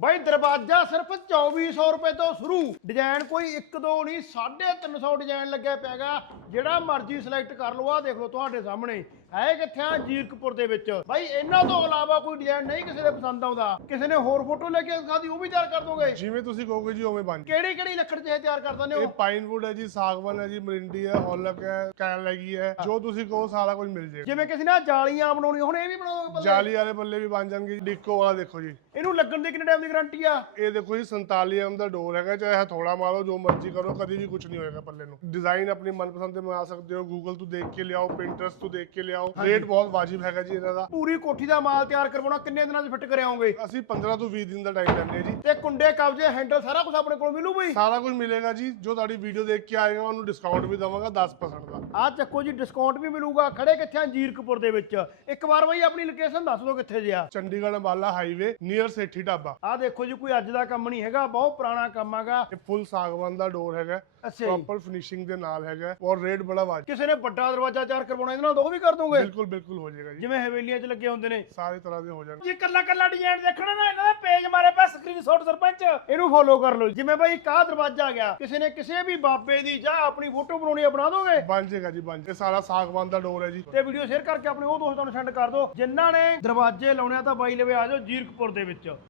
ਬਾਈ ਦਰਵਾਜ਼ਾ ਸਿਰਫ 2400 ਰੁਪਏ ਤੋਂ ਸ਼ੁਰੂ। ਡਿਜ਼ਾਈਨ ਕੋਈ ਇੱਕ, ਦੋ ਨਹੀਂ 350 ਡਿਜ਼ਾਈਨ ਲੱਗਿਆ ਪਿਆਗਾ ਜਿਹੜਾ ਮਰਜ਼ੀ ਸਿਲੈਕਟ ਕਰ ਲਓ ਆ ਦੇਖ ਲਓ ਤੁਹਾਡੇ ਸਾਹਮਣੇ। ਹੈ ਕਿੱਥੇ ਆ? ਜੀਰਕਪੁਰ ਦੇ ਵਿੱਚ। ਬਾਈ ਇਹਨਾਂ ਤੋਂ ਇਲਾਵਾ ਕੋਈ ਡਿਜ਼ਾਈਨ ਨਹੀਂ ਕਿਸੇ ਦੇ ਪਸੰਦ ਆਉਂਦਾ। ਕਿਸੇ ਨੇ ਹੋਰ ਫੋਟੋ ਲੈ ਕੇ ਦਿਖਾਦੀ ਉਹ ਵੀ ਤਿਆਰ ਕਰ ਦੋਗੇ? ਜਿਵੇਂ ਤੁਸੀਂ ਕਹੋਗੇ ਜੀ ਉਵੇਂ ਬਣ ਕਿਹੜੀ ਕਿਹੜੀ ਲੱਕੜ 'ਚ ਇਹ ਤਿਆਰ ਕਰ ਦਿੰਦੇ ਇਹ ਹੋ ਪਾਈਨ ਵੁੱਡ ਹੈ ਜੀ ਸਾਗਵਾਨ ਹੈ ਜੀ ਮਰਿੰਡੀ ਹੈ ਹੌਲਕ ਹੈ ਕੈਲ ਹੈਗੀ ਹੈ। ਜੋ ਤੁਸੀਂ ਕਹੋ ਸਾਰਾ ਕੁਝ ਮਿਲ ਜਾਏਗਾ। ਜਿਵੇਂ ਕਿਸੇ ਨੇ ਆਹ ਜਾਲੀਆਂ ਬਣਾਉਣੀਆਂ ਹੁਣ ਇਹ ਵੀ ਬਣਾਓਗੇ ਪੱਲੇ? ਜਾਲੀ ਵਾਲੇ ਬੱਲੇ ਵੀ ਬਣ ਜਾਣਗੇ ਜੀ ਡਿੱਕੋ ਵਾਲਾ ਦੇਖੋ ਜੀ। ਇਹਨੂੰ ਲੱਗਣ ਦੀ ਕਿੰਨੇ ਟਾਈਮ ਦੀ ਗਾਰੰਟੀ ਆ? ਇਹ ਦੇਖੋ ਜੀ 47 ਐਮ ਦਾ ਡੋਰ ਹੈਗਾ ਚਾਹੇ ਹਥੌੜਾ ਮਾਰੋ ਜੋ ਮਰਜ਼ੀ ਕਰੋ ਕਦੀ ਵੀ ਕੁਝ ਨਹੀਂ ਹੋਏਗਾ ਪੱਲੇ ਨੂੰ। ਡਿਜ਼ਾਈਨ ਆਪਣੀ ਮਨਪਸੰਦ ਦੇ ਬਣਾ ਸਕਦੇ ਹੋ ਗੂਗਲ ਤੋਂ ਦੇਖ ਕੇ ਲਿਆਓ ਪਿੰਟਰਸਟ ਤੋਂ ਦੇਖ ਕੇ ਲਿਆਓ। ਰੇਟ ਬਹੁਤ ਵਾਜਿਬ ਹੈਗਾ ਜੀ ਇਹਨਾਂ ਦਾ। ਪੂਰੀ ਕੋਠੀ ਦਾ ਮਾਲ ਤਿਆਰ ਕਰਵਾਉਣਾ ਕਿੰਨੇ ਦਿਨਾਂ 'ਚ ਫਿੱਟ ਕਰਿਆਓਗੇ ਅਸੀਂ 15 ਤੋਂ 20 ਦਿਨ ਦਾ ਟਾਈਮ ਲੈਂਦੇ ਹਾਂ ਜੀ। ਤੇ ਕੁੰਡੇ ਕਬਜੇ ਹੈਂਡਲ ਸਾਰਾ ਕੁਝ ਆਪਣੇ ਕੋਲ ਮਿਲੂ ਬਈ? ਸਾਰਾ ਕੁਝ ਮਿਲੇਗਾ ਜੀ। ਜੋ ਤੁਹਾਡੀ ਵੀਡੀਓ ਦੇਖ ਕੇ ਆਏਗਾ ਉਹਨੂੰ ਡਿਸਕਾਊਂਟ ਵੀ ਦਵਾਂਗਾ 10% ਦਾ। ਆ ਚੱਕੋ ਜੀ ਡਿਸਕਾਊਂਟ ਵੀ ਮਿਲੂਗਾ। ਖੜੇ ਕਿੱਥੇ ਆ? ਜੀਰਕਪੁਰ ਦੇ ਵਿੱਚ। ਇੱਕ ਵਾਰ ਬਈ ਆਪਣੀ ਲੋਕੇਸ਼ਨ ਦੱਸ ਦਿਓ ਕਿੱਥੇ ਜਿਆ ਚੰਡੀਗੜ੍ਹ ਅੰਬਾਲਾ ਹਾਈਵੇ ਨੀਅਰ ਸੇਠੀ ਢਾਬਾ। ਆ ਦੇਖੋ ਜੀ ਕੋਈ ਅੱਜ ਦਾ ਕੰਮ ਨਹੀਂ ਹੈਗਾ। ਬਹੁਤ ਪੁਰਾਣਾ ਕੰਮ ਹੈਗਾ। ਇਹ ਫੁੱਲ ਸਾਗਵਾਨ ਦਾ ਡੋਰ ਹੈਗਾ। ਅੱਛਾ ਜੀ। ਪ੍ਰੋਪਰ ਫਿਨਿਸ਼ਿੰਗ ਦੇ ਨਾਲ ਹੈਗਾ। ਔਰ ਰੇਟ ਬੜਾ ਵਾਜਿਬ। ਕਿਸੇ ਨੇ ਵੱਡਾ ਦਰਵਾਜ਼ਾ ਤਿਆਰ ਕਰਵਾਉਣਾ ਇਹਦੇ ਨਾਲ ਤਾਂ ਉਹ ਵੀ ਕਰ ਦੋਗੇ? ਬਿਲਕੁਲ ਬਿਲਕੁਲ ਹੋ ਜਾਏਗਾ ਜੀ। ਜਿਵੇਂ ਹਵੇਲੀਆਂ 'ਚ ਲੱਗੇ ਹੁੰਦੇ ਨੇ। ਸਾਰੇ ਤਰ੍ਹਾਂ ਦੇ ਹੋ ਜਾਣਗੇ ਜੀ ਕੱਲਾ ਕੱਲਾ ਡਿਜ਼ਾਈਨ ਦੇਖਣਾ ਨਾ ਇਹਨਾਂ ਦਾ ਪੇਜ ਮਾਰੇ ਪਾ ਸਕਰੀਨਸ਼ਾਟ ਸਰਪੰਚ। ਇਹਨੂੰ ਫੋਲੋ ਕਰ ਲਓ ਜਿਵੇਂ ਬਾਈ ਕਾ ਦਰਵਾਜ਼ਾ ਆ ਗਿਆ ਕਿਸੇ ਨੇ ਕਿਸੇ ਵੀ ਬਾਬੇ ਦੀ ਜਾਂ ਆਪਣੀ ਫੋਟੋ ਬਣਾਉਣੀ ਆ ਬਣਾ ਦੋਗੇ? ਬਣ ਜਾਏਗਾ ਜੀ ਬਣ ਇਹ ਸਾਰਾ ਸਾਗਵਾਨ ਦਾ ਡੋਰ ਹੈ ਜੀ। ਤੇ ਵੀਡੀਓ ਸ਼ੇਅਰ ਕਰਕੇ ਆਪਣੇ ਉਹ ਦੋਸਤਾਂ ਨੂੰ ਸੈਂਡ ਕਰ ਦਿਓ। ਜਿਨ੍ਹਾਂ ਨੇ ਦਰਵਾਜ਼ੇ ਲਾਉਣੇ ਆ ਤਾਂ ਬਾਈ ਲਵੇ ਆ ਜਾਓ ਜੀਰਕਪੁਰ ਦੇ ਵਿੱਚ।